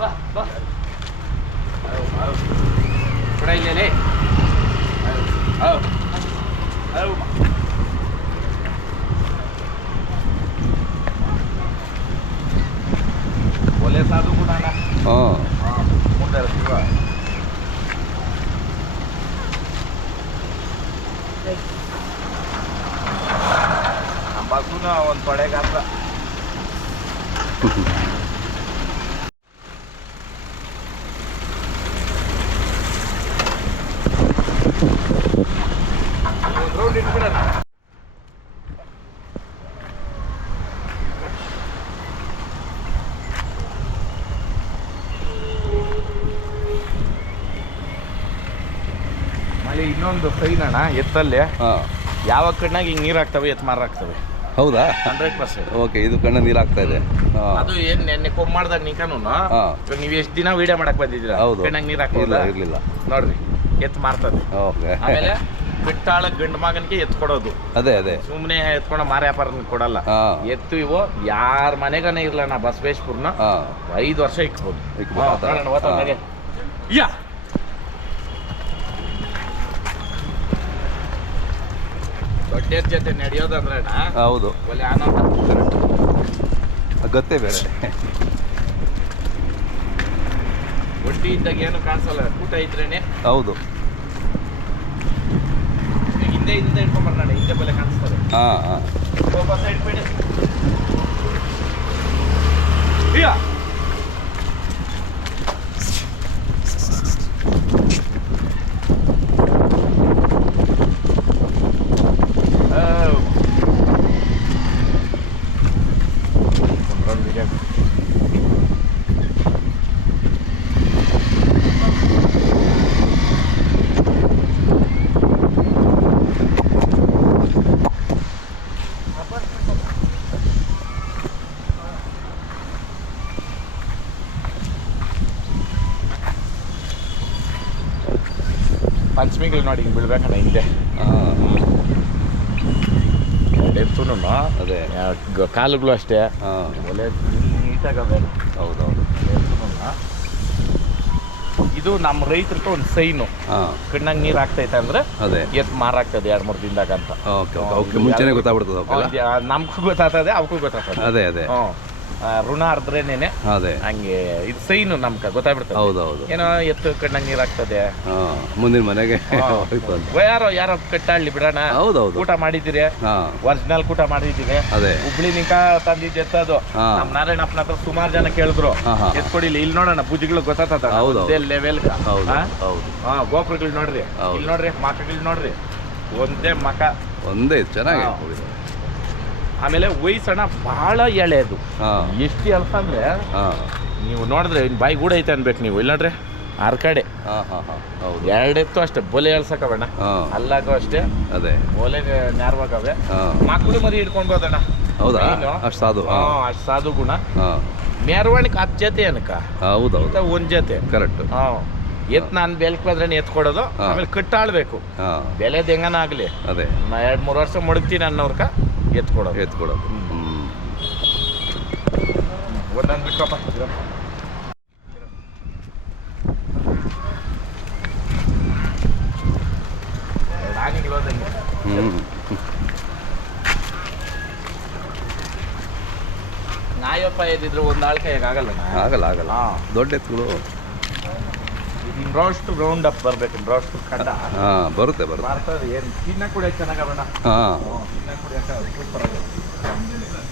ಬಾ ಬಾ ಕೂಡ ಇಲ್ಲೇ ಒಲೆ ಸಾಧು ಕೂಡ ಮುಂದೆ ಇರ್ತೀವ ಬಸ್ಸುನ ಒಂದು ತೊಡೆಗಾತ್ರ ರೌಂಡ್ ಇಟ್ಬಿಡ ಮಳೆ ಇನ್ನೊಂದು ಸೈನ್ ಅಣ್ಣ ಎತ್ತಲ್ಲಿ ಯಾವ ಕಣ್ಣಾಗ ಹಿಂಗೆ ನೀರು ಹಾಕ್ತವೆ ಎತ್ತು ಮಾರಾಕ್ತವೆ. ಹೌದಾ? 100%. ಓಕೆ, ಇದು ಕಣ್ಣ ನೀರು ಆಗ್ತಾ ಇದೆ. ಅದು ಏನು ನೆನ್ನೆ ಕೊಮ್ಮೆ ಮಾಡ್ದಾಗ ನಿಂಕನು ನೀವು ಎಷ್ಟು ದಿನ ವಿಡಿಯೋ ಮಾಡಕ್ ಬಂದಿದ್ದೀರಾ? ಹೌದು, ಕಣ್ಣಾಗ ನೀರು ಹಾಕಿಲ್ಲ ಇರಲಿಲ್ಲ ನೋಡ್ರಿ, ಎತ್ತು ಮಾರ್ತದೆ. ಓಕೆ. ಆಮೇಲೆ ಬಿಟ್ಟಾಳ ಗಂಡು ಮಗನಿಗೆ ಎತ್ತು ಕೊಡೋದು. ಅದೇ ಸುಮ್ಮನೆ ಎತ್ಕೊಂಡ ಮಾರ ವ್ಯಾಪಾರ ಕೊಡಲ್ಲ. ಎತ್ತು ಇವು ಯಾರ ಮನೆಗನೇ ಇರ್ಲ ನಾ ಬಸವೇಶ್ಪುರ್ನ 5 ವರ್ಷ ಇಕ್ಬೋದು. ಯಾ ದೊಡ್ಡ ಜೊತೆ ನಡೆಯೋದಂದ್ರೆ ಹೌದು, ಒಳ್ಳೆ ಆನಂದ. ಗೊತ್ತೇ ಬೇರೆ. ಒಡ್ಡಿ ಇದ್ದಾಗ ಏನು ಕಾಣಿಸಲ್ಲ, ಕೂಟ ಇದ್ರೇನೆ. ಹೌದು, ಹಿಂದೆ ಇಟ್ಕೊಂಡ್ಬರ್ನಾಡ, ಹಿಂದೆ ಬೆಲೆ ಕಾಣಿಸ್ತದೆ. ಸ್ವಲ್ಪ ಸೈಡ್ ಬಿಡಿ. ಪಂಚಮಿಗಳು ನೋಡಿ ಹಿಂಗೆ ಬೀಳ್ಬೇಕಣ್ಣ ಹಿಂದೆ. ಎತ್ತುನು ಅದೇ ಕಾಲುಗಳು ಅಷ್ಟೇ ಒಳ್ಳೆ ನೀಟಾಗವೆ. ಹೌದೌದು. ಇದು ನಮ್ಮ ರೈತರಿಗೆ ಒಂದು ಸೈನು, ಕಣ್ಣಾಗ ನೀರು ಆಗ್ತೈತೆ ಅಂದ್ರೆ ಅದೇ ಎತ್ತು ಮಾರಾಗ್ತದೆ 2-3 ದಿನದಾಗ ಅಂತ. ಮುಂಚೆನೆ ಗೊತ್ತಾಗ್ಬಿಡ್ತದೆ, ನಮ್ಗೂ ಗೊತ್ತಾಗ್ತದೆ, ಅವಕ್ಕೂ ಗೊತ್ತಾಗ್ತದೆ. ಅದೇ ಋಣ ಅರ್ದ್ರೇನೇನೆ ಅದೇ ಹಂಗೆ ಇದು ಸೈನು ನಮ್ಗೆ ಗೊತ್ತಾಗ್ಬಿಡ್ತದೆ. ಹೌದೌದು. ಏನೋ ಎತ್ತು ಕಣ್ಣಾಗ ನೀರು ಆಗ್ತದೆ, ಮುಂದಿನ ಮನೆಗೆ ಯಾರೋ ಕಟ್ಟಾಡ್ಲಿ ಬಿಡೋಣ. ಹೌದೌದು. ಊಟ ಮಾಡಿದ್ದೀರಿ, ಒರಿಜಿನಲ್ ಊಟ ಮಾಡಿದ್ದೀವಿ. ಅದೇ ಹುಬ್ಳಿ ನಿಂಕ ತಂದಿದ್ದು ಎತ್ತದು. ನಮ್ಮ ನಾರಾಯಣಪ್ಪನ ಹತ್ರ ಸುಮಾರು ಜನ ಕೇಳಿದ್ರು ಎತ್ಕೊಡಿಲಿ. ಇಲ್ಲಿ ನೋಡೋಣ ಭುಜಗಳು ಗೊತ್ತಾಗ್ತದ ಲೆವೆಲ್. ಗೋಪುರಗಳು ನೋಡ್ರಿ, ಇಲ್ಲಿ ನೋಡ್ರಿ, ಮಕಗಳು ನೋಡ್ರಿ, ಒಂದೇ ಮಕ ಒಂದೇ ಚೆನ್ನಾಗಿ. ಆಮೇಲೆ ವಯಸ್ಸಣ್ಣ ಬಹಳ ಎಳೆದು. ಎಷ್ಟು ಎಳ್ಸ ಅಂದ್ರೆ ನೀವು ನೋಡಿದ್ರೆ ಬಾಯಿ ಗೂಡ ಐತೆ ಅನ್ಬೇಕು ನೀವು. ಇಲ್ಲ ನೋಡ್ರಿ ಕಡೆ 2 ಎತ್ತು ಅಷ್ಟೇ ಬೋಲೆ ಎಳ್ಸಕವಣ್ಣ. ಅಲ್ಲಾಗೋ ಅಷ್ಟೇ ಅದೇ ಬೋಲೆ ನೇರವಾಗವೆ. ಮಕ್ಕಳು ಮರಿ ಹಿಡ್ಕೊಂಡ್ಬೋದಣ್ಣ. ಹೌದಾ? ಅಷ್ಟು ಸಾಧು. ಅಷ್ಟು ಸಾಧು ಗುಣ. ಮೆರವಣಿಗೆ 10 ಜೊತೆ ಅನ್ಕ. ಹೌದೌದು, 1 ಜೊತೆ ಕರೆಕ್ಟ್. ಎತ್ ನಾನು ಬೆಲ್ಕ್ ಬಂದ್ರೆ ಎತ್ ಕೊಡೋದು. ಆಮೇಲೆ ಕಟ್ಟಾಳ್ಬೇಕು, ಬೆಲೆದ ಹೆಂಗನ ಆಗ್ಲಿ. ಅದೇ 2-3 ವರ್ಷ ಮುಡುಗ್ತೀನಿ ಅನ್ನೋರ್ಕ ಎತ್ಕೊಡೋದು. ಒಂದೊಂದು ಬಿಟ್ಟಪ್ಪ. ಆನೆಗಳು ಹೋದಂಗೆ. ನಾಯಪ್ಪ ಎದ್ದಿದ್ರು ಒಂದು ಆಳ್ಕೆ ಆಗಲ್ಲ. ದೊಡ್ಡ ಎತ್ತುಗಳು ಬ್ರೌಸ್ಟ್ ರೌಂಡ್ ಅಪ್ ಬರ್ಬೇಕು. ಬ್ರೌಸ್ಟ್ ಕಂಡ ಬರುತ್ತೆ. ಬರ್ತದೆ. ಏನು ತಿನ್ನ ಕೂಡ ಚೆನ್ನಾಗವಣ್ಣ. ತಿನ್ನ ಕುಡಿಯಕ್ಕೆ ಸೂಪರ್ ಆಗುತ್ತೆ.